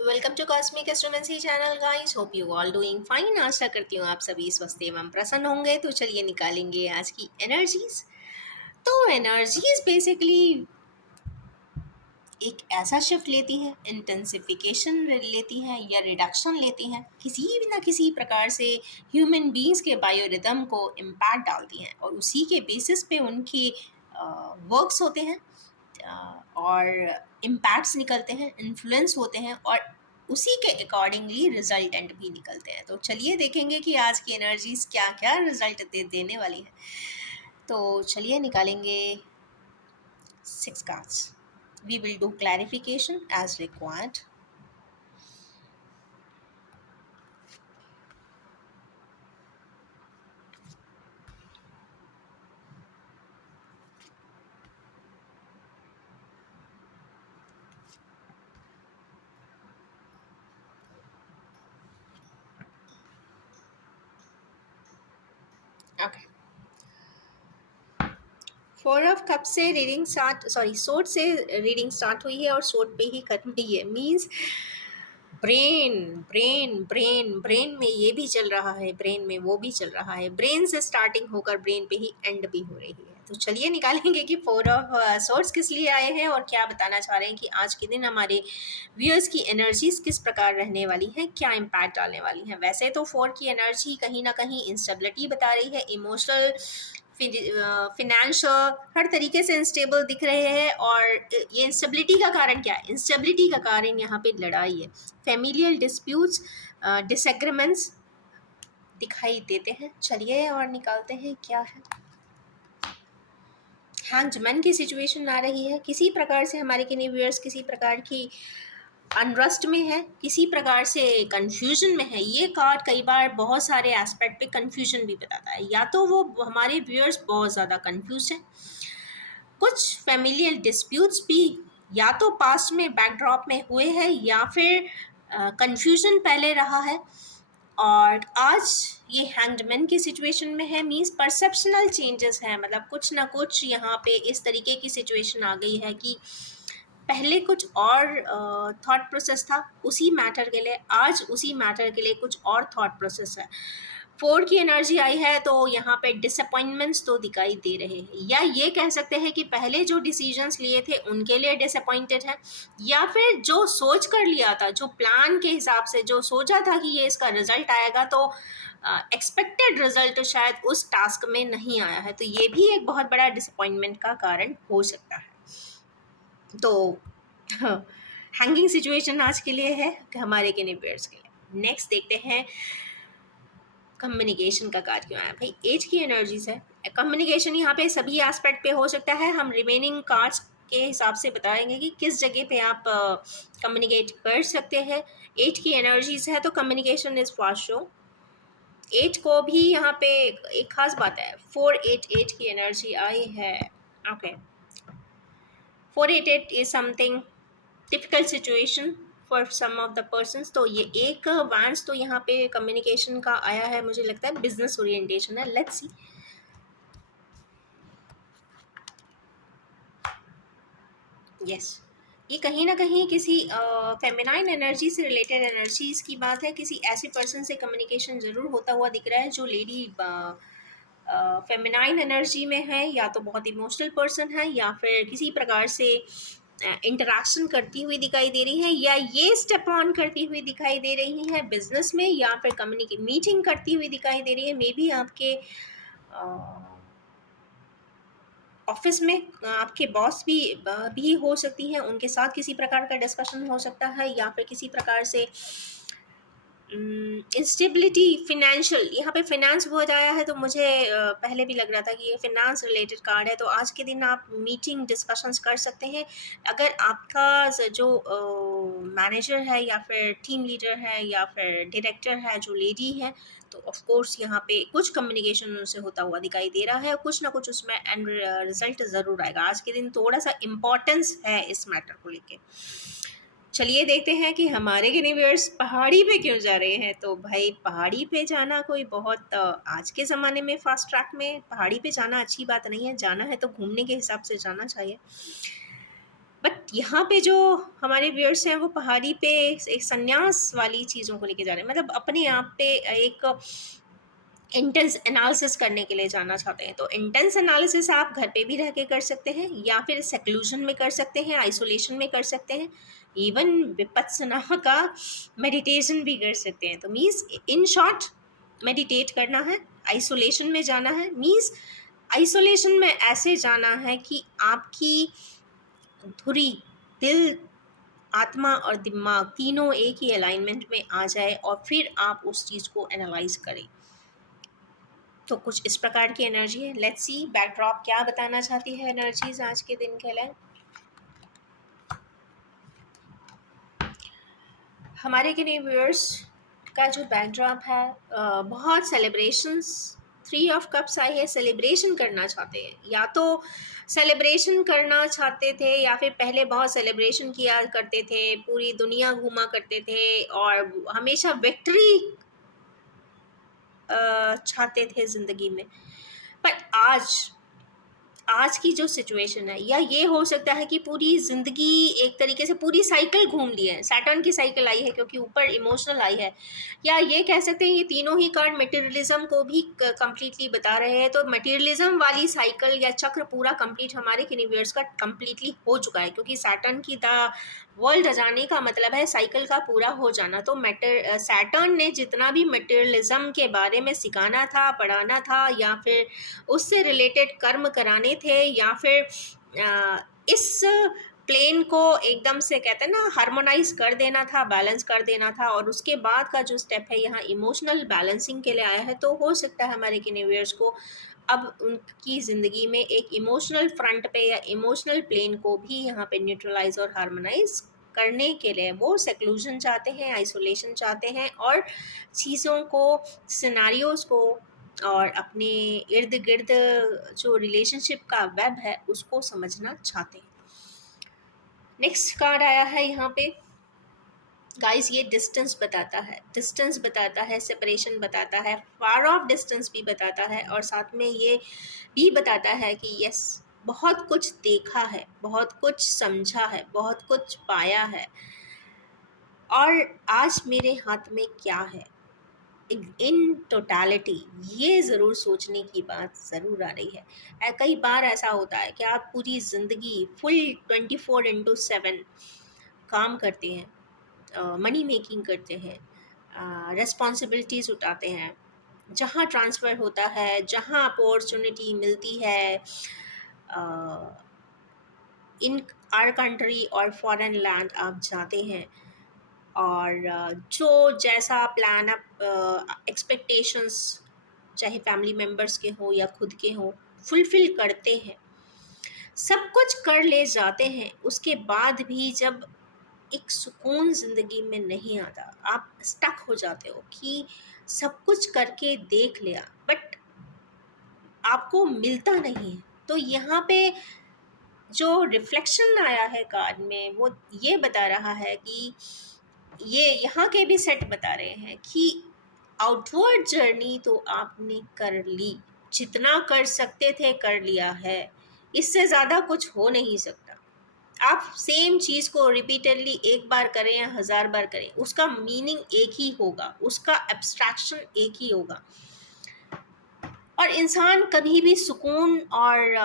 Welcome to cosmic astromancy channel guys. Hope you all doing fine. आशा करती हूँ आप सभी स्वस्थ एवं प्रसन्न होंगे। तो चलिए निकालेंगे आज की एनर्जीज। तो एनर्जीज बेसिकली एक ऐसा शिफ्ट लेती है, इंटेंसिफिकेशन लेती है या रिडक्शन लेती है, किसी भी ना किसी प्रकार से ह्यूमन बींग्स के बायोरिदम को इम्पैक्ट डालती हैं और उसी के बेसिस पे उनके वर्क्स होते हैं और इम्पैक्ट्स निकलते हैं, इन्फ्लुएंस होते हैं और उसी के अकॉर्डिंगली रिजल्टेंट भी निकलते हैं। तो चलिए देखेंगे कि आज की एनर्जीज क्या क्या रिजल्ट देने वाली है। तो चलिए निकालेंगे 6 cards. We will do clarification as required. Okay. 4 of Cups से रीडिंग स्टार्ट, सॉरी सोर्ड से रीडिंग स्टार्ट हुई है और सोर्ड पे ही खत्म हुई है। Means brain brain brain brain में ये भी चल रहा है, ब्रेन में वो भी चल रहा है, ब्रेन से स्टार्टिंग होकर ब्रेन पे ही एंड भी हो रही है। तो चलिए निकालेंगे कि 4 of Swords किस लिए आए हैं और क्या बताना चाह रहे हैं कि आज के दिन हमारे व्यूअर्स की एनर्जीज किस प्रकार रहने वाली हैं, क्या इम्पैक्ट डालने वाली हैं। वैसे तो 4 की एनर्जी कहीं ना कहीं इंस्टेबिलिटी बता रही है, इमोशनल, फिनेंशियल, हर तरीके से इंस्टेबल दिख रहे हैं। और ये इंस्टेबिलिटी का कारण क्या है? इंस्टेबिलिटी का कारण यहाँ पे लड़ाई है, फैमिलियल डिस्प्यूट्स, डिसएग्रीमेंट्स दिखाई देते हैं। चलिए और निकालते हैं क्या है। हैंग्ड की सिचुएशन आ रही है। किसी प्रकार से हमारे किन्हीं व्यूअर्स किसी प्रकार की अनरस्ट में है, किसी प्रकार से कंफ्यूजन में है। ये कार्ड कई बार बहुत सारे एस्पेक्ट पे कंफ्यूजन भी बताता है। या तो वो हमारे व्यूअर्स बहुत ज़्यादा कंफ्यूज हैं, कुछ फैमिलियल डिस्प्यूट्स भी या तो पास्ट में बैकड्रॉप में हुए हैं या फिर कंफ्यूजन पहले रहा है और आज ये हैंग्डमैन की सिचुएशन में है। मींस परसेप्शनल चेंजेस हैं, मतलब कुछ ना कुछ यहाँ पे इस तरीके की सिचुएशन आ गई है कि पहले कुछ और थॉट प्रोसेस था उसी मैटर के लिए, आज उसी मैटर के लिए कुछ और थॉट प्रोसेस है। 4 की एनर्जी आई है तो यहाँ पे डिसअपॉइंटमेंट्स तो दिखाई दे रहे हैं, या ये कह सकते हैं कि पहले जो डिसीजंस लिए थे उनके लिए डिसअपॉइंटेड है, या फिर जो सोच कर लिया था, जो प्लान के हिसाब से जो सोचा था कि ये इसका रिजल्ट आएगा, तो एक्सपेक्टेड रिजल्ट शायद उस टास्क में नहीं आया है। तो ये भी एक बहुत बड़ा डिसअपॉइंटमेंट का कारण हो सकता है। तो हैंगिंग सिचुएशन आज के लिए है हमारे केनिबेयर्स के लिए। नेक्स्ट देखते हैं कम्युनिकेशन का कार्ड क्यों आया। भाई एज की एनर्जीज है, कम्युनिकेशन यहाँ पे सभी एस्पेक्ट पे हो सकता है। हम रिमेनिंग कार्ड्स के हिसाब से बताएंगे कि किस जगह पे आप कम्युनिकेट कर सकते हैं। एज की एनर्जीज है तो कम्युनिकेशन इज फास्ट शो। एज को भी यहाँ पे एक खास बात है, 488 की एनर्जी आई है। Okay, 488 is something difficult situation for some of the persons. तो ये एक वांस तो यहाँ पे कम्युनिकेशन का आया है, मुझे लगता है बिजनेस ओरिएंटेशन है। Let's see. यस, ये कहीं ना कहीं किसी फेमिनाइन एनर्जी से रिलेटेड एनर्जीज की बात है। किसी ऐसे पर्सन से कम्युनिकेशन जरूर होता हुआ दिख रहा है जो लेडी फेमिनाइन एनर्जी में है, या तो बहुत इमोशनल पर्सन है, या फिर किसी प्रकार से इंटरेक्शन करती हुई दिखाई दे रही है, या ये स्टेप ऑन करती हुई दिखाई दे रही है बिजनेस में, या फिर कम्युनिकेट मीटिंग करती हुई दिखाई दे रही है। मे बी आपके ऑफिस में आपके बॉस भी हो सकती हैं, उनके साथ किसी प्रकार का डिस्कशन हो सकता है, या फिर किसी प्रकार से इंस्टेबिलिटी फिनेंशियल, यहाँ पे फिनेंस बहुत आया है तो मुझे पहले भी लग रहा था कि ये फिनेंस रिलेटेड कार्ड है। तो आज के दिन आप मीटिंग डिस्कशंस कर सकते हैं। अगर आपका जो मैनेजर है या फिर टीम लीडर है या फिर डायरेक्टर है जो लेडी है, तो ऑफ कोर्स यहाँ पे कुछ कम्युनिकेशन उनसे होता हुआ दिखाई दे रहा है, कुछ ना कुछ उसमें एंड रिजल्ट ज़रूर आएगा। आज के दिन थोड़ा सा इम्पोर्टेंस है इस मैटर को लेके। चलिए देखते हैं कि हमारे यूनिवर्स पहाड़ी पे क्यों जा रहे हैं। तो भाई पहाड़ी पे जाना कोई बहुत आज के ज़माने में फास्ट ट्रैक में पहाड़ी पे जाना अच्छी बात नहीं है। जाना है तो घूमने के हिसाब से जाना चाहिए। बट यहाँ पे जो हमारे व्यूअर्स हैं वो पहाड़ी पे एक संन्यास वाली चीज़ों को लेके जा रहे हैं, मतलब अपने आप पे एक इंटेंस एनालिसिस करने के लिए जाना चाहते हैं। तो इंटेंस एनालिसिस आप घर पे भी रह के कर सकते हैं, या फिर सेक्लूजन में कर सकते हैं, आइसोलेशन में कर सकते हैं, इवन विपत्सना का मेडिटेशन भी कर सकते हैं। तो मीन्स इन शॉर्ट, मेडिटेट करना है, आइसोलेशन में जाना है। मीन्स आइसोलेशन में ऐसे जाना है कि आपकी धुरी, दिल, आत्मा और दिमाग तीनों एक ही अलाइनमेंट में आ जाए, और फिर आप उस चीज़ को एनालाइज करें। तो कुछ इस प्रकार की एनर्जी है। लेट्स सी बैकड्रॉप क्या बताना चाहती है एनर्जीज आज के दिन के लिए। हमारे के लिए व्यूअर्स का जो बैकड्रॉप है, बहुत सेलिब्रेशंस, 3 ऑफ कप्स आई है। सेलिब्रेशन करना चाहते हैं, या तो सेलिब्रेशन करना चाहते थे, या फिर पहले बहुत सेलिब्रेशन किया करते थे, पूरी दुनिया घूमा करते थे और हमेशा विक्ट्री चाहते थे ज़िंदगी में। पर आज की जो सिचुएशन है, या ये हो सकता है कि पूरी ज़िंदगी एक तरीके से पूरी साइकिल घूम ली है, सैटर्न की साइकिल आई है क्योंकि ऊपर इमोशनल आई है, या ये कह सकते हैं ये तीनों ही कार्ड मटेरियलिज्म को भी कंप्लीटली बता रहे हैं। तो मटेरियलिज्म वाली साइकिल या चक्र पूरा कंप्लीट हमारे यूनिवर्स का कंप्लीटली हो चुका है, क्योंकि सैटर्न की द वर्ल्ड जाने का मतलब है साइकिल का पूरा हो जाना। तो सैटर्न ने जितना भी मटेरियलिज्म के बारे में सिखाना था, पढ़ाना था, या फिर उससे रिलेटेड कर्म कराने थे, या फिर इस प्लेन को एकदम से कहते हैं ना हार्मोनाइज कर देना था, बैलेंस कर देना था, और उसके बाद का जो स्टेप है यहाँ इमोशनल बैलेंसिंग के लिए आया है। तो हो सकता है हमारे यूनिवर्स को अब उनकी ज़िंदगी में एक इमोशनल फ्रंट पे या इमोशनल प्लेन को भी यहाँ पे न्यूट्रलाइज और हार्मोनाइज करने के लिए वो सेक्लूजन चाहते हैं, आइसोलेशन चाहते हैं, और चीज़ों को, सिनारियोज़ को और अपने इर्द गिर्द जो रिलेशनशिप का वेब है उसको समझना चाहते हैं। नेक्स्ट कार्ड आया है यहाँ पे गाइस, ये डिस्टेंस बताता है, डिस्टेंस बताता है, सेपरेशन बताता है, फार ऑफ डिस्टेंस भी बताता है, और साथ में ये भी बताता है कि यस, बहुत कुछ देखा है, बहुत कुछ समझा है, बहुत कुछ पाया है, और आज मेरे हाथ में क्या है इन टोटालिटी, ये ज़रूर सोचने की बात ज़रूर आ रही है। कई बार ऐसा होता है कि आप पूरी ज़िंदगी फुल 24/7 काम करते हैं, मनी मेकिंग करते हैं, रिस्पॉन्सिबिलिटीज़ उठाते हैं, जहाँ ट्रांसफ़र होता है, जहाँ अपॉर्चुनिटी मिलती है, इन आर कंट्री और फॉरेन लैंड आप जाते हैं, और जो जैसा प्लान आप एक्सपेक्टेशंस चाहे फैमिली मेम्बर्स के हों या खुद के हों फुलफ़िल करते हैं, सब कुछ कर ले जाते हैं, उसके बाद भी जब एक सुकून ज़िंदगी में नहीं आता, आप स्टक हो जाते हो कि सब कुछ करके देख लिया बट आपको मिलता नहीं है। तो यहाँ पे जो रिफ्लेक्शन आया है कार्ड में वो ये बता रहा है कि ये यहाँ के भी सेट बता रहे हैं कि आउटवर्ड जर्नी तो आपने कर ली, जितना कर सकते थे कर लिया है, इससे ज़्यादा कुछ हो नहीं सकता। आप सेम चीज़ को रिपीटेडली एक बार करें या 1000 बार करें, उसका मीनिंग एक ही होगा, उसका एब्स्ट्रैक्शन एक ही होगा, और इंसान कभी भी सुकून और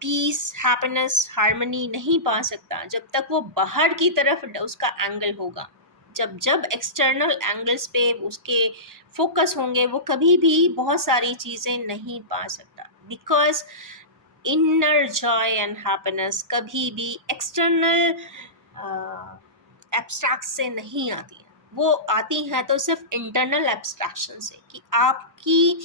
पीस, हैप्पीनेस, हार्मनी नहीं पा सकता जब तक वो बाहर की तरफ उसका एंगल होगा। जब जब एक्सटर्नल एंगल्स पे उसके फोकस होंगे वो कभी भी बहुत सारी चीज़ें नहीं पा सकता, because inner Joy and happiness कभी भी एक्सटर्नल एब्स्ट्रैक्ट से नहीं आती हैं, वो आती हैं तो सिर्फ इंटरनल एब्स्ट्रैक्शन से, कि आपकी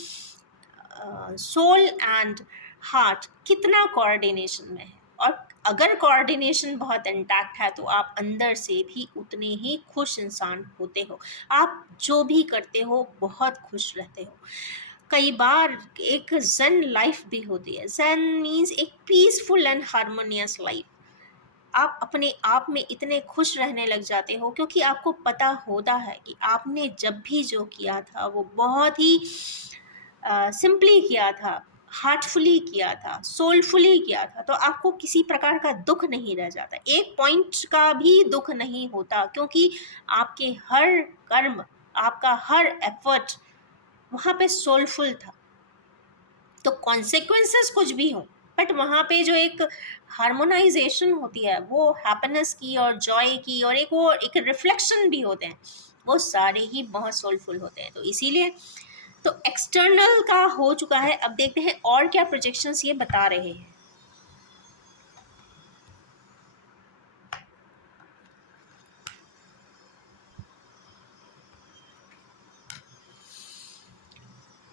सोल एंड हार्ट कितना कोऑर्डिनेशन में है, और अगर कोऑर्डिनेशन बहुत इंटैक्ट है तो आप अंदर से भी उतने ही खुश इंसान होते हो, आप जो भी करते हो बहुत खुश रहते हो। कई बार एक ज़ेन लाइफ भी होती है, ज़ेन मीन्स एक पीसफुल एंड हार्मोनियस लाइफ। आप अपने आप में इतने खुश रहने लग जाते हो क्योंकि आपको पता होता है कि आपने जब भी जो किया था वो बहुत ही सिंपली किया था, हार्टफुली किया था, सोलफुली किया था, तो आपको किसी प्रकार का दुख नहीं रह जाता, एक पॉइंट का भी दुख नहीं होता, क्योंकि आपके हर कर्म, आपका हर एफर्ट वहाँ पे सोलफुल था। तो कॉन्सिक्वेंसेस कुछ भी हो, बट वहाँ पे जो एक हार्मोनाइजेशन होती है वो हैप्पीनेस की और जॉय की, और एक वो एक रिफ्लेक्शन भी होते हैं, वो सारे ही बहुत सोलफुल होते हैं। तो इसीलिए तो एक्सटर्नल का हो चुका है। अब देखते हैं और क्या प्रोजेक्शंस ये बता रहे हैं।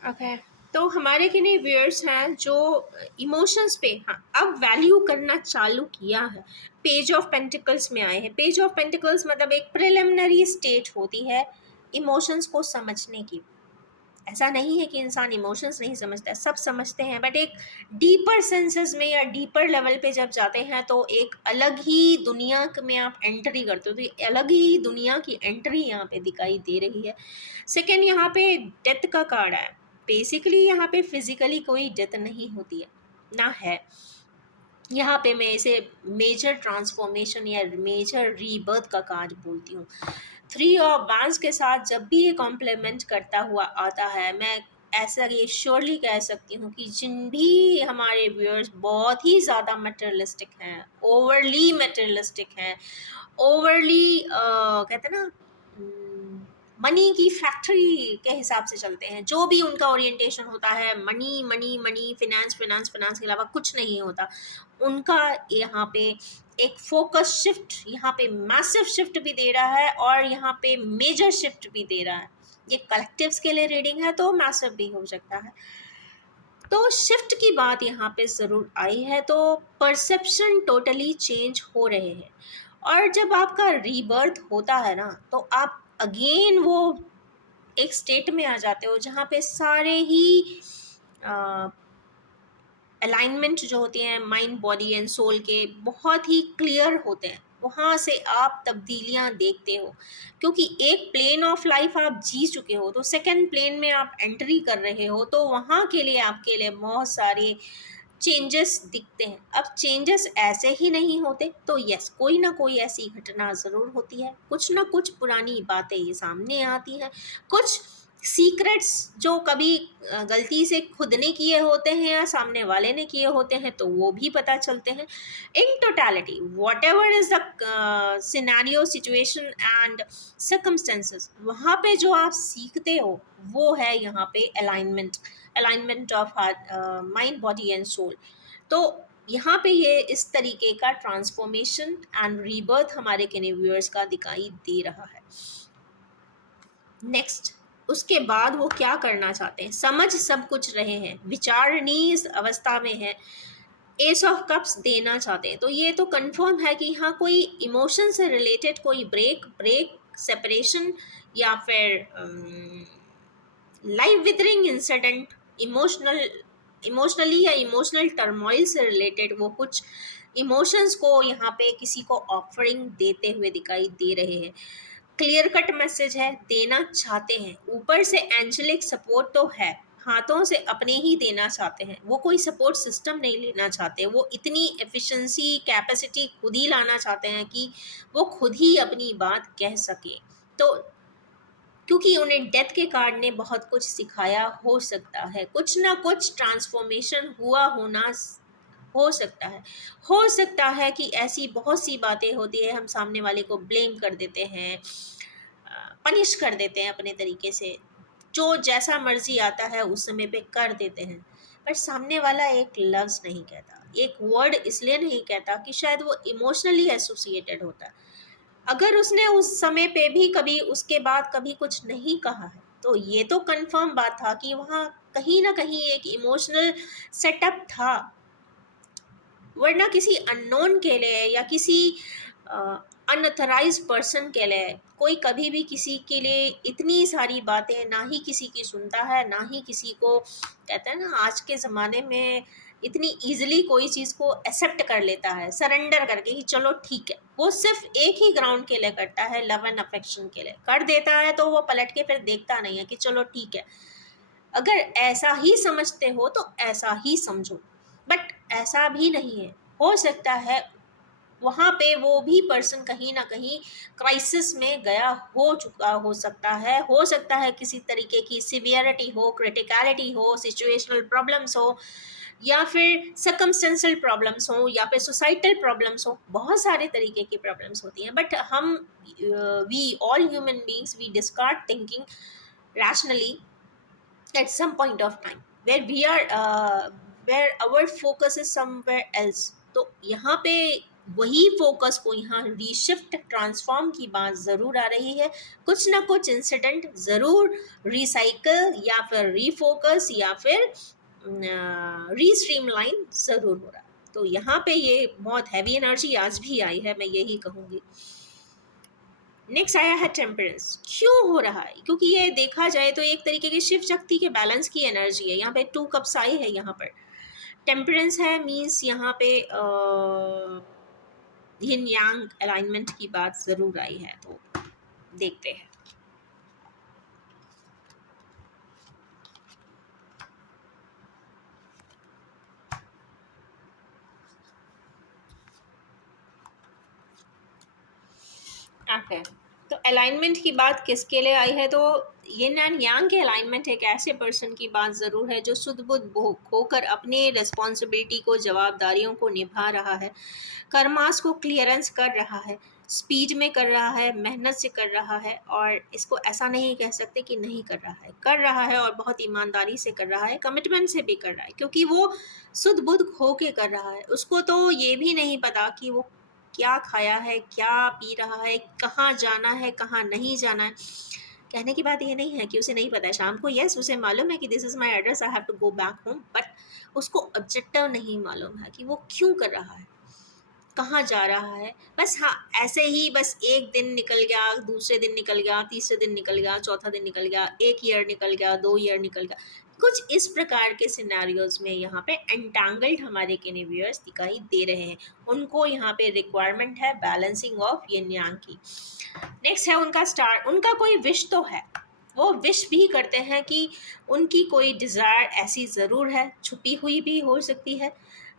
ओके, तो हमारे किन्हीं व्यूअर्स हैं जो इमोशंस पे हाँ अब वैल्यू करना चालू किया है, पेज ऑफ पेंटिकल्स में आए हैं। पेज ऑफ पेंटिकल्स मतलब एक प्रिलिमिनरी स्टेज होती है इमोशंस को समझने की। ऐसा नहीं है कि इंसान इमोशंस नहीं समझता, सब समझते हैं, बट एक डीपर सेंसेस में या डीपर लेवल पे जब जाते हैं तो एक अलग ही दुनिया में आप एंट्री करते हो, तो ये अलग ही दुनिया की एंट्री यहाँ पे दिखाई दे रही है। सेकेंड, यहाँ पे डेथ का कार्ड है। बेसिकली यहाँ पे फिजिकली कोई डेथ नहीं होती है, ना है। यहाँ पे मैं इसे मेजर ट्रांसफॉर्मेशन या मेजर रीबर्थ का कार्ड बोलती हूँ। 3 ऑफ वैंड्स के साथ जब भी ये कॉम्प्लीमेंट करता हुआ आता है, मैं ऐसा ये श्योरली कह सकती हूँ कि जिन भी हमारे व्यूअर्स बहुत ही ज़्यादा मटेरियलिस्टिक हैं, ओवरली मटेरियलिस्टिक हैं, ओवरली कहते हैं ना मनी की फैक्ट्री के हिसाब से चलते हैं, जो भी उनका ओरिएंटेशन होता है money money money, finance finance finance के अलावा कुछ नहीं होता उनका। यहाँ पे एक फोकस शिफ्ट, यहाँ पे मैसिव शिफ्ट भी दे रहा है और यहाँ पे मेजर शिफ्ट भी दे रहा है। ये कलेक्टिव्स के लिए रीडिंग है तो मैसिव भी हो सकता है। तो शिफ्ट की बात यहाँ पे ज़रूर आई है, तो परसेप्शन टोटली चेंज हो रहे हैं। और जब आपका रीबर्थ होता है ना, तो आप अगेन वो एक स्टेट में आ जाते हो जहाँ पे सारे ही अलाइनमेंट जो होते हैं माइंड बॉडी एंड सोल के बहुत ही क्लियर होते हैं। वहाँ से आप तब्दीलियाँ देखते हो, क्योंकि एक प्लेन ऑफ लाइफ आप जी चुके हो, तो सेकंड प्लेन में आप एंट्री कर रहे हो, तो वहाँ के लिए आपके लिए बहुत सारे चेंजेस दिखते हैं। अब चेंजेस ऐसे ही नहीं होते, तो यस कोई ना कोई ऐसी घटना ज़रूर होती है, कुछ ना कुछ पुरानी बातें ये सामने आती हैं, कुछ सीक्रेट्स जो कभी गलती से खुद ने किए होते हैं या सामने वाले ने किए होते हैं, तो वो भी पता चलते हैं। In totality what ever is the scenario, situation and circumstances, वहाँ पे जो आप सीखते हो वो है यहाँ पे alignment, alignment of mind body and soul. तो यहाँ पे ये इस तरीके का ट्रांसफॉर्मेशन एंड रीबर्थ हमारे किने व्यूअर्स का दिखाई दे रहा है। नेक्स्ट, उसके बाद वो क्या करना चाहते हैं, समझ सब कुछ रहे हैं, विचारणीय अवस्था में है, एस ऑफ कप्स देना चाहते हैं। तो ये तो कंफर्म है कि यहाँ कोई इमोशन से रिलेटेड कोई ब्रेक सेपरेशन या फिर लाइफ विदरिंग इंसिडेंट, इमोशनली या इमोशनल टर्मोइल से रिलेटेड वो कुछ इमोशंस को यहाँ पे किसी को ऑफरिंग देते हुए दिखाई दे रहे हैं। क्लियर कट मैसेज है, देना चाहते हैं। ऊपर से एंजेलिक सपोर्ट तो है, हाथों से अपने ही देना चाहते हैं, वो कोई सपोर्ट सिस्टम नहीं लेना चाहते, वो इतनी एफिशिएंसी कैपेसिटी खुद ही लाना चाहते हैं कि वो खुद ही अपनी बात कह सके। तो क्योंकि उन्हें डेथ के कार्ड ने बहुत कुछ सिखाया हो सकता है, कुछ ना कुछ ट्रांसफॉर्मेशन हुआ होना हो सकता है कि ऐसी बहुत सी बातें होती है, हम सामने वाले को ब्लेम कर देते हैं, पनिश कर देते हैं अपने तरीके से, जो जैसा मर्जी आता है उस समय पे कर देते हैं, पर सामने वाला एक लफ्ज़ नहीं कहता, एक वर्ड इसलिए नहीं कहता कि शायद वो इमोशनली एसोसिएटेड होता है। अगर उसने उस समय पे भी कभी उसके बाद कभी कुछ नहीं कहा है, तो ये तो कंफर्म बात था कि वहाँ कहीं ना कहीं एक इमोशनल सेटअप था, वरना किसी अननोन के लिए या किसी अनऑथराइज पर्सन के लिए कोई कभी भी किसी के लिए इतनी सारी बातें ना ही किसी की सुनता है, ना ही किसी को कहते हैं ना आज के ज़माने में इतनी इजीली कोई चीज़ को एक्सेप्ट कर लेता है सरेंडर करके कि चलो ठीक है। वो सिर्फ एक ही ग्राउंड के लिए करता है, लव एंड अफेक्शन के लिए कर देता है, तो वो पलट के फिर देखता नहीं है कि चलो ठीक है। अगर ऐसा ही समझते हो तो ऐसा ही समझो, बट ऐसा भी नहीं है। हो सकता है वहाँ पे वो भी पर्सन कहीं ना कहीं क्राइसिस में गया हो चुका हो सकता है किसी तरीके की सिवियरिटी हो, क्रिटिकलिटी हो, सिचुएशनल प्रॉब्लम्स हो, या फिर सर्कमस्टेंशियल प्रॉब्लम्स हो, या फिर सोसाइटल प्रॉब्लम्स हो। बहुत सारे तरीके की प्रॉब्लम्स होती हैं, बट हम we all human beings we discard thinking rationally at some point of time where we are where our focus is somewhere else। तो यहाँ पे वही फोकस को यहाँ रीशिफ्ट ट्रांसफॉर्म की बात ज़रूर आ रही है। कुछ ना कुछ इंसिडेंट ज़रूर रिसाइकल या फिर रीफोकस या फिर रीस्ट्रीमलाइन ज़रूर हो रहा है। तो यहाँ पे ये बहुत हैवी एनर्जी आज भी आई है, मैं यही कहूँगी। नेक्स्ट आया है टेम्परेंस। क्यों हो रहा है? क्योंकि ये देखा जाए तो एक तरीके की शिव शक्ति के बैलेंस की एनर्जी है। यहाँ पे 2 कप्स आई है। यहाँ पर टेम्परेंस है, मीन्स यहाँ पे यिन यांग अलाइनमेंट की बात ज़रूर आई है। तो देखते हैं। ओके, तो अलाइनमेंट की बात किसके लिए आई है? तो यिन एंड यांग के अलाइनमेंट एक ऐसे पर्सन की बात ज़रूर है जो शुद्ध बुद्ध होकर अपने रिस्पॉन्सिबिलिटी को, जवाबदारियों को निभा रहा है, कर्मास को क्लियरेंस कर रहा है, स्पीड में कर रहा है, मेहनत से कर रहा है, और इसको ऐसा नहीं कह सकते कि नहीं कर रहा है और बहुत ईमानदारी से कर रहा है, कमिटमेंट से भी कर रहा है, क्योंकि वो शुद्ध बुद्ध खो के कर रहा है। उसको तो ये भी नहीं पता कि वो क्या खाया है, क्या पी रहा है, कहाँ जाना है, कहाँ नहीं जाना है। कहने की बात ये नहीं है कि उसे नहीं पता है। शाम को यस उसे मालूम है कि this is my address, I have to go back home, but उसको ऑब्जेक्टिव नहीं मालूम है कि वो क्यों कर रहा है, कहाँ जा रहा है। बस हाँ, ऐसे ही बस एक दिन निकल गया, दूसरे दिन निकल गया, तीसरे दिन निकल गया, चौथा दिन निकल गया, 1 ईयर निकल गया, 2 ईयर निकल गया। कुछ इस प्रकार के सिनेरियोज में यहाँ पे एंटांगल्ड हमारे केनिवियर्स दिखाई दे रहे हैं। उनको यहाँ पे रिक्वायरमेंट है बैलेंसिंग ऑफ यिन यांग की। नेक्स्ट है उनका स्टार। उनका कोई विश तो है, वो विश भी करते हैं कि उनकी कोई डिज़ायर ऐसी ज़रूर है, छुपी हुई भी हो सकती है,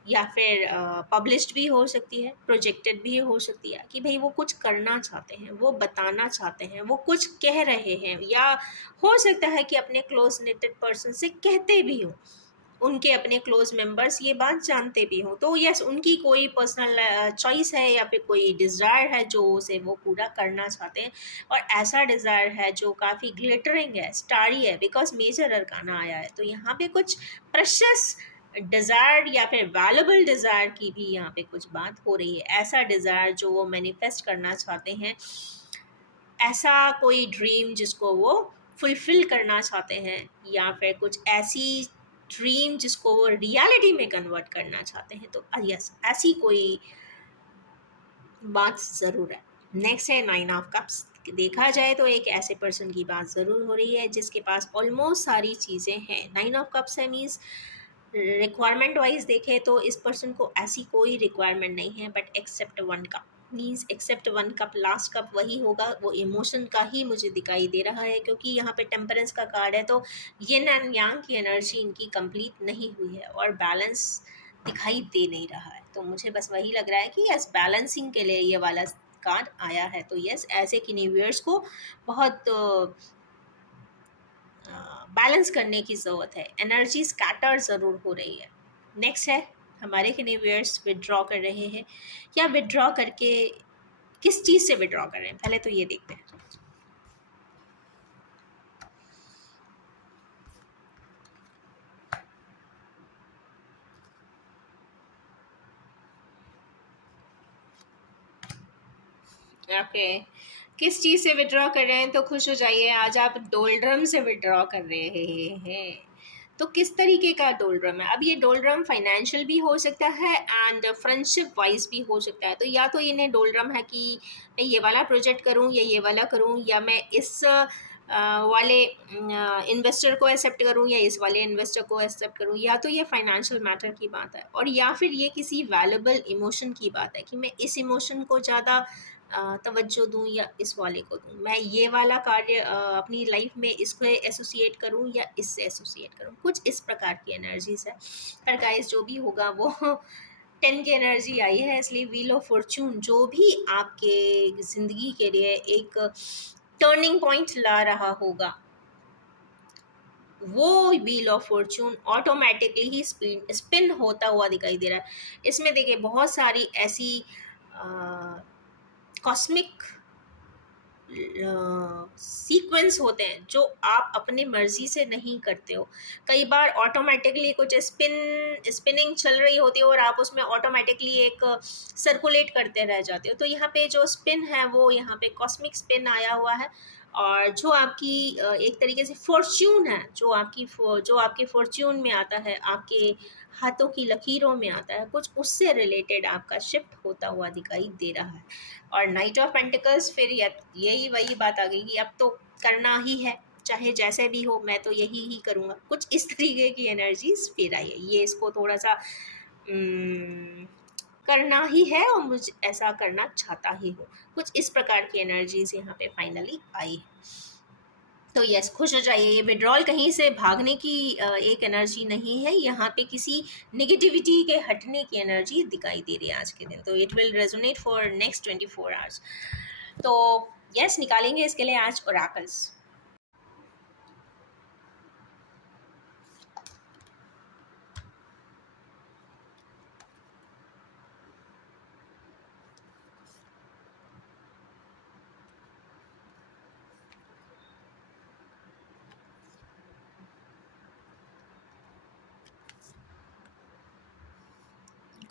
या फिर पब्लिश्ड भी हो सकती है, प्रोजेक्टेड भी हो सकती है, कि भाई वो कुछ करना चाहते हैं, वो बताना चाहते हैं, वो कुछ कह रहे हैं, या हो सकता है कि अपने क्लोज निटेड पर्सन से कहते भी हों, उनके अपने क्लोज मेंबर्स ये बात जानते भी हों। तो यस, उनकी कोई पर्सनल चॉइस है या फिर कोई डिज़ायर है जो उसे वो पूरा करना चाहते हैं, और ऐसा डिज़ायर है जो काफ़ी ग्लिटरिंग है, स्टारी है, बिकॉज मेजर अरकाना आया है। तो यहाँ पे कुछ प्रेशियस डिज़ायर या फिर वैल्यूबल डिज़ायर की भी यहाँ पे कुछ बात हो रही है। ऐसा डिज़ायर जो वो मैनिफेस्ट करना चाहते हैं, ऐसा कोई ड्रीम जिसको वो फुलफिल करना चाहते हैं, या फिर कुछ ऐसी ड्रीम जिसको वो रियलिटी में कन्वर्ट करना चाहते हैं। तो यस, ऐसी कोई बात ज़रूर है। नेक्स्ट है 9 ऑफ कप्स। देखा जाए तो एक ऐसे पर्सन की बात ज़रूर हो रही है जिसके पास ऑलमोस्ट सारी चीज़ें हैं। 9 ऑफ कप्स है, मीन्स रिक्वायरमेंट वाइज देखें तो इस पर्सन को ऐसी कोई रिक्वायरमेंट नहीं है, but except 1 cup, means except 1 cup, last cup वही होगा, वो इमोशन का ही मुझे दिखाई दे रहा है, क्योंकि यहाँ पे टेम्परेंस का कार्ड है। तो यिन एंड यांग की एनर्जी इनकी कंप्लीट नहीं हुई है और बैलेंस दिखाई दे नहीं रहा है। तो मुझे बस वही लग रहा है कि यस, बैलेंसिंग के लिए ये वाला कार्ड आया है। तो यस, ऐसे किनीवियर्स को बहुत बैलेंस करने की ज़रूरत है, एनर्जी स्कैटर ज़रूर हो रही है। नेक्स्ट है हमारे किनीवियर्स विड्रॉ कर रहे हैं, या विड्रॉ करके किस चीज़ से विड्रॉ कर रहे हैं, पहले तो ये देखते हैं। ओके, किस चीज़ से विड्रॉ कर रहे हैं? तो खुश हो जाइए, आज आप डोलड्रम से विड्रॉ कर रहे हैं। तो किस तरीके का डोलड्रम है? अब ये डोलड्रम फाइनेंशियल भी हो सकता है एंड फ्रेंडशिप वाइज भी हो सकता है। तो या तो इन्हें डोलड्रम है कि मैं ये वाला प्रोजेक्ट करूँ या ये वाला करूँ, या मैं इस वाले इन्वेस्टर को एक्सेप्ट करूँ या इस वाले इन्वेस्टर को एक्सेप्ट करूँ, या तो ये फाइनेंशियल मैटर की बात है, और या फिर ये किसी वैल्यूबल इमोशन की बात है कि मैं इस इमोशन को ज़्यादा तवज्जो दूँ या इस वाले को दूँ? मैं ये वाला कार्य अपनी लाइफ में इसको एसोसिएट करूँ या इससे एसोसिएट करूँ? कुछ इस प्रकार की एनर्जीज़ है। पर गाइस जो भी होगा वो 10 की एनर्जी आई है, इसलिए व्हील ऑफ फॉर्च्यून जो भी आपके ज़िंदगी के लिए एक टर्निंग पॉइंट ला रहा होगा, वो wheel of Fortune automatically he spin होता हुआ दिखाई दे रहा है। इसमें देखिए बहुत सारी ऐसी कॉस्मिक सीक्वेंस होते हैं जो आप अपनी मर्जी से नहीं करते हो। कई बार ऑटोमेटिकली कुछ स्पिनिंग चल रही होती है और आप उसमें ऑटोमेटिकली एक सर्कुलेट करते रह जाते हो। तो यहाँ पे जो स्पिन है वो यहाँ पे कॉस्मिक स्पिन आया हुआ है, और जो आपकी एक तरीके से फॉर्च्यून है, जो आपके फॉर्च्यून में आता है, आपके हाथों की लकीरों में आता है, कुछ उससे रिलेटेड आपका शिफ्ट होता हुआ दिखाई दे रहा है। और नाइट ऑफ पेंटिकल्स फिर यही वही बात आ गई कि अब तो करना ही है, चाहे जैसे भी हो मैं तो यही ही करूँगा। कुछ इस तरीके की एनर्जीज फिर आई है, ये इसको थोड़ा सा करना ही है और मुझे ऐसा करना चाहता ही हूँ। कुछ इस प्रकार की एनर्जीज यहाँ पे फाइनली आई है। तो यस, खुश हो जाइए, ये विड्रॉल कहीं से भागने की एक एनर्जी नहीं है, यहाँ पे किसी नेगेटिविटी के हटने की एनर्जी दिखाई दे रही है आज के दिन। तो it will resonate for next 24 hours. तो यस, निकालेंगे इसके लिए आज ओरेकल्स।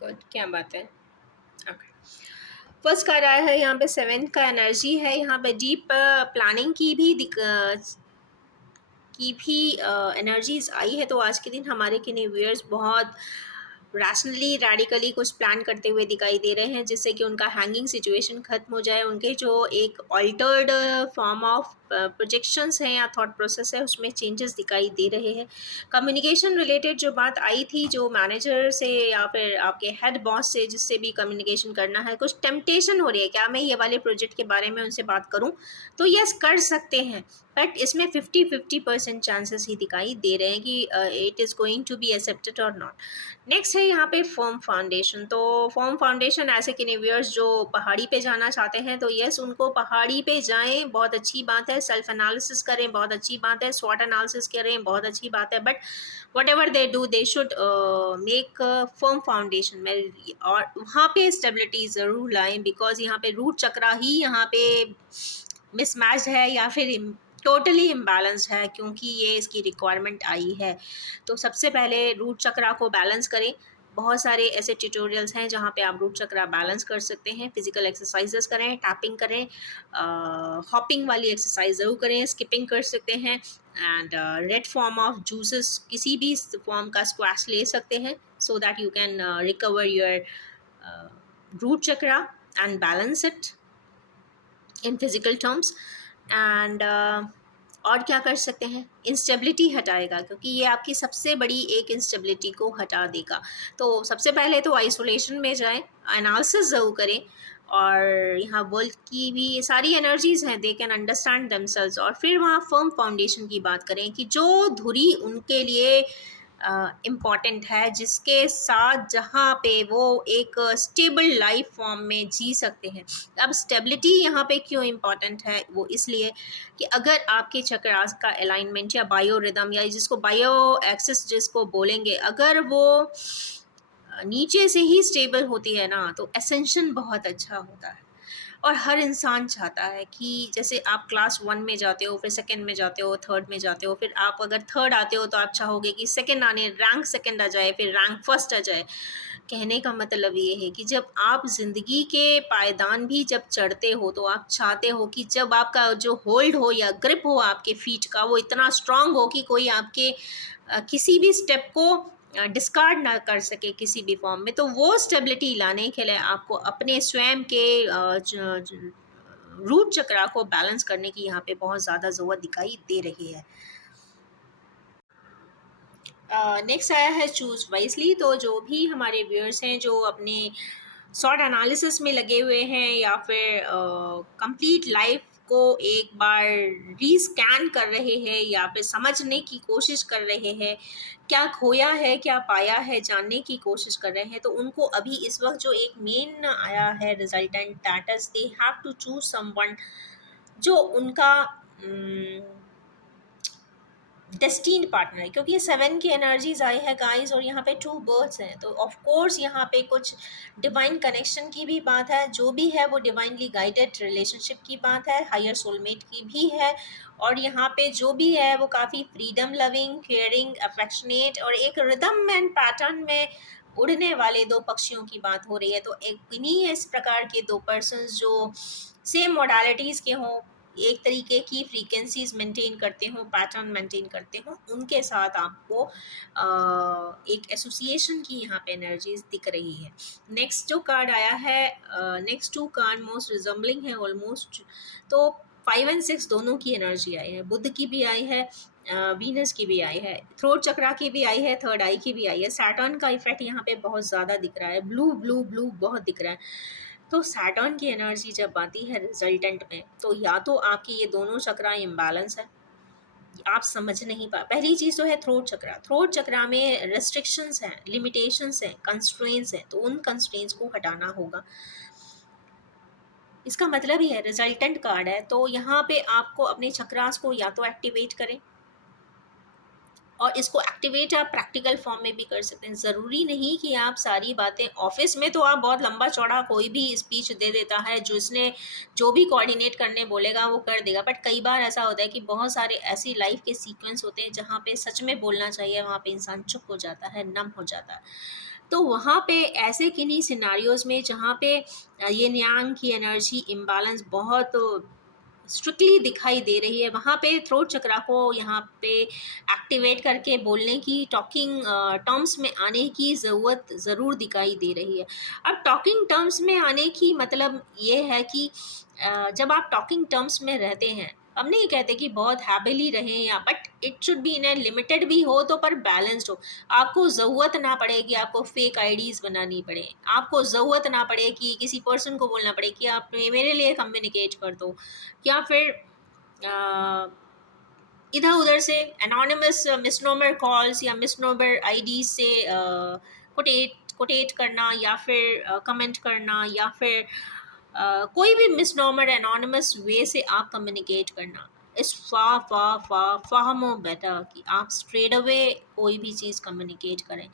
गुड, क्या बात है। ओके, फर्स्ट कार्ड आया है यहाँ पे 7 का एनर्जी है, यहाँ पे डीप प्लानिंग की भी एनर्जीज आई है। तो आज के दिन हमारे किन्हीं व्यूअर्स बहुत रैशनली रेडिकली कुछ प्लान करते हुए दिखाई दे रहे हैं, जिससे कि उनका हैंगिंग सिचुएशन ख़त्म हो जाए। उनके जो एक ऑल्टर्ड फॉर्म ऑफ प्रोजेक्शंस हैं या थॉट प्रोसेस है, उसमें चेंजेस दिखाई दे रहे हैं। कम्युनिकेशन रिलेटेड जो बात आई थी, जो मैनेजर से या फिर आपके हेड बॉस से जिससे भी कम्युनिकेशन करना है, कुछ टेम्पटेशन हो रही है, क्या मैं ये वाले प्रोजेक्ट के बारे में उनसे बात करूं? तो यस, कर सकते हैं, बट इसमें 50-50% चांसेस ही दिखाई दे रहे हैं कि it is going to be accepted और नॉट। नेक्स्ट है यहाँ पे फर्म फाउंडेशन। तो फर्म फाउंडेशन ऐसे व्यूअर्स जो पहाड़ी पे जाना चाहते हैं, तो यस, उनको पहाड़ी पे जाएं, बहुत अच्छी बात है। सेल्फ एनालिसिस करें, बहुत अच्छी बात है। स्वॉट एनालिसिस करें, बहुत अच्छी बात है। But what ever they do, they should make firm foundation में, और वहाँ पे स्टेबिलिटी ज़रूर लाएं, बिकॉज यहाँ पे रूट चक्रा ही यहाँ पे मिसमैच है या फिर टोटली इम्बैलेंस है, क्योंकि ये इसकी रिक्वायरमेंट आई है। तो सबसे पहले रूट चक्रा को बैलेंस करें। बहुत सारे ऐसे ट्यूटोरियल्स हैं जहाँ पे आप रूट चक्रा बैलेंस कर सकते हैं। फिजिकल एक्सरसाइजेस करें, टैपिंग करें, हॉपिंग वाली एक्सरसाइज ज़रूर करें, स्किपिंग कर सकते हैं, and red form of juices किसी भी फॉर्म का स्क्वैश ले सकते हैं, so that you can recover your root chakra and balance it in physical terms. And और क्या कर सकते हैं, इंस्टेबिलिटी हटाएगा, क्योंकि ये आपकी सबसे बड़ी एक इंस्टेबिलिटी को हटा देगा। तो सबसे पहले तो आइसोलेशन में जाएं, एनालिसिस ज़रूर करें, और यहाँ वर्ल्ड की भी सारी एनर्जीज़ हैं, दे कैन अंडरस्टैंड दमसेल्व्स, और फिर वहाँ फर्म फाउंडेशन की बात करें कि जो धुरी उनके लिए इम्पॉर्टेंट है, जिसके साथ जहाँ पे वो एक स्टेबल लाइफ फॉर्म में जी सकते हैं। अब स्टेबिलिटी यहाँ पे क्यों इम्पॉर्टेंट है, वो इसलिए कि अगर आपके चक्रास का अलाइनमेंट या बायो रिदम, या जिसको बायो एक्सिस जिसको बोलेंगे, अगर वो नीचे से ही स्टेबल होती है ना, तो एसेंशन बहुत अच्छा होता है। और हर इंसान चाहता है कि जैसे आप क्लास 1 में जाते हो, फिर सेकंड में जाते हो, थर्ड में जाते हो, फिर आप अगर थर्ड आते हो तो आप चाहोगे कि सेकंड आने रैंक सेकंड आ जाए, फिर रैंक फर्स्ट आ जाए। कहने का मतलब ये है कि जब आप ज़िंदगी के पायदान भी जब चढ़ते हो, तो आप चाहते हो कि जब आपका जो होल्ड हो या ग्रिप हो आपके फीट का, वो इतना स्ट्रांग हो कि कोई आपके किसी भी स्टेप को डिस्कार्ड ना कर सके किसी भी फॉर्म में। तो वो स्टेबिलिटी लाने के लिए आपको अपने स्वयं के रूट चक्रा को बैलेंस करने की यहाँ पे बहुत ज़्यादा ज़रूरत दिखाई दे रही है। नेक्स्ट आया है चूज़ वाइजली। तो जो भी हमारे व्यूअर्स हैं जो अपने शॉर्ट एनालिसिस में लगे हुए हैं या फिर कंप्लीट लाइफ को एक बार रीस्कैन कर रहे हैं या फिर समझने की कोशिश कर रहे हैं, क्या खोया है क्या पाया है जानने की कोशिश कर रहे हैं, तो उनको अभी इस वक्त जो एक मेन आया है resultant, that is they have to choose someone जो उनका डेस्टिन्ड पार्टनर है, क्योंकि ये 7 की एनर्जीज आई है गाइस और यहाँ पे 2 बर्ड्स हैं, तो ऑफ कोर्स यहाँ पे कुछ डिवाइन कनेक्शन की भी बात है, जो भी है वो डिवाइनली गाइडेड रिलेशनशिप की बात है, हायर सोलमेट की भी है, और यहाँ पे जो भी है वो काफ़ी फ्रीडम लविंग, केयरिंग, अफेक्शनेट और एक रिदम एंड पैटर्न में उड़ने वाले 2 पक्षियों की बात हो रही है। तो एक इन्हीं इस प्रकार के 2 पर्सन्स जो सेम मॉडलिटीज़ के हों, एक तरीके की फ्रीक्वेंसीज मेंटेन करते हो, पैटर्न मेंटेन करते हो, उनके साथ आपको एक एसोसिएशन की यहाँ पे एनर्जीज दिख रही है। नेक्स्ट जो कार्ड आया है, नेक्स्ट 2 कार्ड मोस्ट रिजम्बलिंग है ऑलमोस्ट, तो 5 एंड 6 दोनों की एनर्जी आई है, बुध की भी आई है, वीनस की भी आई है, थ्रोट चक्रा की भी आई है, थर्ड आई की भी आई है। सैटर्न का इफेक्ट यहाँ पे बहुत ज़्यादा दिख रहा है, ब्लू ब्लू ब्लू बहुत दिख रहा है। तो सैटर्न की एनर्जी जब आती है रिजल्टेंट में, तो या तो आपकी ये दोनों चक्रा इम्बैलेंस है, आप समझ नहीं पा, पहली चीज़ तो है थ्रोट चक्रा, थ्रोट चक्रा में रेस्ट्रिक्शंस हैं, लिमिटेशंस हैं, कंस्ट्रेंट्स हैं, तो उन कंस्ट्रेंट्स को हटाना होगा। इसका मतलब ही है रिजल्टेंट कार्ड है, तो यहाँ पे आपको अपने चक्रास को या तो एक्टिवेट करें, और इसको एक्टिवेट आप प्रैक्टिकल फॉर्म में भी कर सकते हैं। ज़रूरी नहीं कि आप सारी बातें, ऑफिस में तो आप बहुत लंबा चौड़ा कोई भी स्पीच दे देता है, जिसने जो भी कोऑर्डिनेट करने बोलेगा वो कर देगा, बट कई बार ऐसा होता है कि बहुत सारे ऐसी लाइफ के सीक्वेंस होते हैं जहाँ पे सच में बोलना चाहिए, वहाँ पे इंसान चुप हो जाता है, नम हो जाता है। तो वहाँ पे ऐसे किन्हीं सिनारियोज में जहाँ पे ये न्यांग की एनर्जी इम्बैलेंस बहुत स्ट्रिक्टली दिखाई दे रही है, वहाँ पे थ्रोट चक्रा को यहाँ पे एक्टिवेट करके बोलने की, टॉकिंग टर्म्स में आने की ज़रूरत ज़रूर दिखाई दे रही है। अब टॉकिंग टर्म्स में आने की मतलब ये है कि जब आप टॉकिंग टर्म्स में रहते हैं, हम नहीं कहते कि बहुत हैबिली रहें, या but it should be in A limited भी हो तो पर बैलेंस्ड हो। आपको ज़रूरत ना पड़े कि आपको फेक आईडीज़ बनानी पड़े, आपको ज़रूरत ना पड़े कि किसी पर्सन को बोलना पड़े कि आप मेरे लिए कम्युनिकेट कर दो, या फिर इधर उधर से एनोनिमस मिसनोमर कॉल्स या मिसनोमर आईडी से कोटेट करना, या फिर कमेंट करना, या फिर कोई भी मिसनोमर एनोनिमस वे से आप कम्युनिकेट करना इज फा फा फा फा मोर बेटर कि आप स्ट्रेट अवे कोई भी चीज़ कम्युनिकेट करें।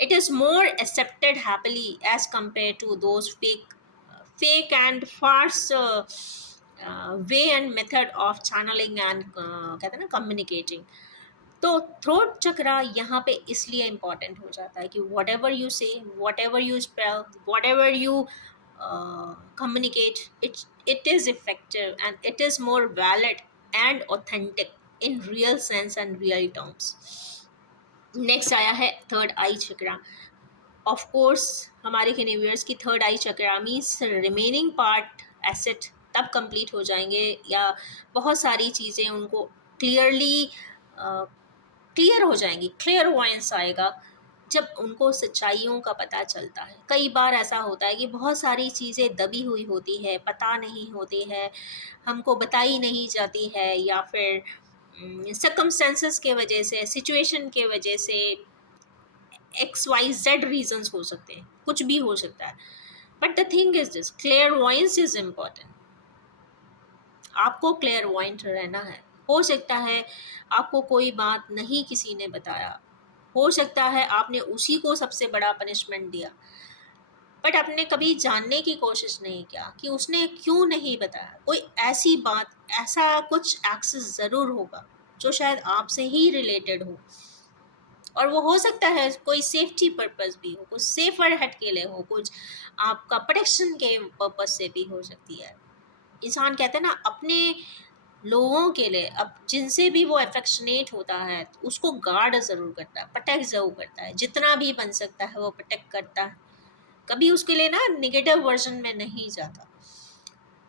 It is more accepted happily as compare to those fake and farce way and method of channeling and कहते हैं ना कम्युनिकेटिंग। तो थ्रोट चक्रा यहाँ पे इसलिए इम्पॉर्टेंट हो जाता है कि वट एवर यू से, what ever you spell, what ever you communicate, it is effective and it is more valid and authentic in real sense and real terms. Next आया है third I chakra. Of course हमारे universe की third आई चक्रा means remaining part asset तब complete हो जाएंगे, या बहुत सारी चीज़ें उनको क्लियरली क्लियर हो जाएंगी, क्लियर वॉइस आएगा जब उनको सच्चाइयों का पता चलता है। कई बार ऐसा होता है कि बहुत सारी चीज़ें दबी हुई होती है, पता नहीं होती है, हमको बताई नहीं जाती है, या फिर सर्कमस्टेंसेस के वजह से, सिचुएशन के वजह से, XYZ रीजंस हो सकते हैं, कुछ भी हो सकता है। But the thing is this, clear voice is important. आपको क्लियर वॉइंट रहना है। हो सकता है आपको कोई बात नहीं किसी ने बताया, हो सकता है आपने उसी को सबसे बड़ा पनिशमेंट दिया, बट आपने कभी जानने की कोशिश नहीं किया कि उसने क्यों नहीं बताया। कोई ऐसी बात, ऐसा कुछ एक्सेस ज़रूर होगा जो शायद आपसे ही रिलेटेड हो, और वो हो सकता है कोई सेफ्टी पर्पस भी हो, कुछ सेफर हेड के लिए हो, कुछ आपका प्रोटेक्शन के पर्पस से भी हो सकती है। इंसान कहते हैं ना अपने लोगों के लिए, अब जिनसे भी वो अफेक्शनेट होता है उसको गार्ड ज़रूर करता है, प्रोटेक्ट ज़रूर करता है, जितना भी बन सकता है वो प्रोटेक्ट करता है, कभी उसके लिए ना नेगेटिव वर्जन में नहीं जाता।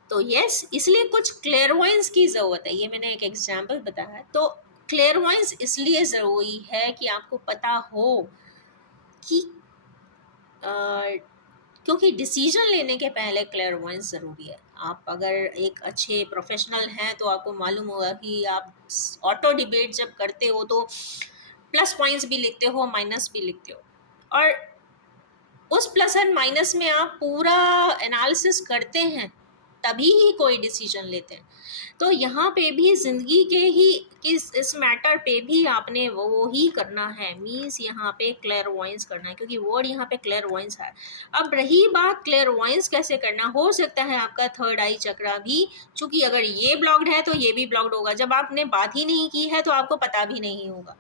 तो यस, इसलिए कुछ क्लेयरवॉइंस की ज़रूरत है, ये मैंने एक एग्जांपल बताया। तो क्लेयरवॉइंस इसलिए ज़रूरी है कि आपको पता हो कि क्योंकि डिसीजन लेने के पहले क्लेयरवॉयंस ज़रूरी है। आप अगर एक अच्छे प्रोफेशनल हैं तो आपको मालूम होगा कि आप ऑटो डिबेट जब करते हो तो प्लस पॉइंट्स भी लिखते हो, माइनस भी लिखते हो, और उस प्लस एंड माइनस में आप पूरा एनालिसिस करते हैं, तभी ही कोई डिसीजन लेते हैं। तो यहाँ पे भी ज़िंदगी के ही इस मैटर पे भी आपने वो ही करना है, मीन्स यहाँ पे क्लेयरवॉयंस करना है, क्योंकि वर्ड यहाँ पे क्लेयरवॉयंस है। अब रही बात क्लेयरवॉयंस कैसे करना, हो सकता है आपका थर्ड आई चक्रा भी, चूंकि अगर ये ब्लॉक्ड है तो ये भी ब्लॉक्ड होगा, जब आपने बात ही नहीं की है तो आपको पता भी नहीं होगा।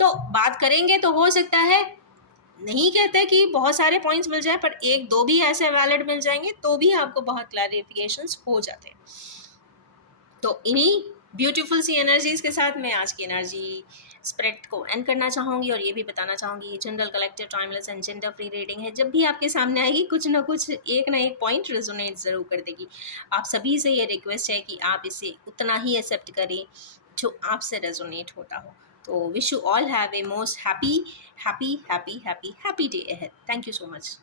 तो बात करेंगे तो हो सकता है, नहीं कहते कि बहुत सारे पॉइंट्स मिल जाए, पर एक दो भी ऐसे वैलिड मिल जाएंगे तो भी आपको बहुत क्लैरिफिकेशंस हो जाते हैं। तो इन्हीं ब्यूटीफुल सी एनर्जीज के साथ मैं आज की एनर्जी स्प्रेड को एंड करना चाहूँगी, और ये भी बताना चाहूँगी general collective timeless and gender free reading है। जब भी आपके सामने आएगी कुछ ना कुछ एक ना एक पॉइंट रेजोनेट ज़रूर कर देगी। आप सभी से ये रिक्वेस्ट है कि आप इसे उतना ही एक्सेप्ट करें जो आपसे रेजोनेट होता हो। तो wish you all have a most happy happy happy happy happy day ahead. Thank you so much.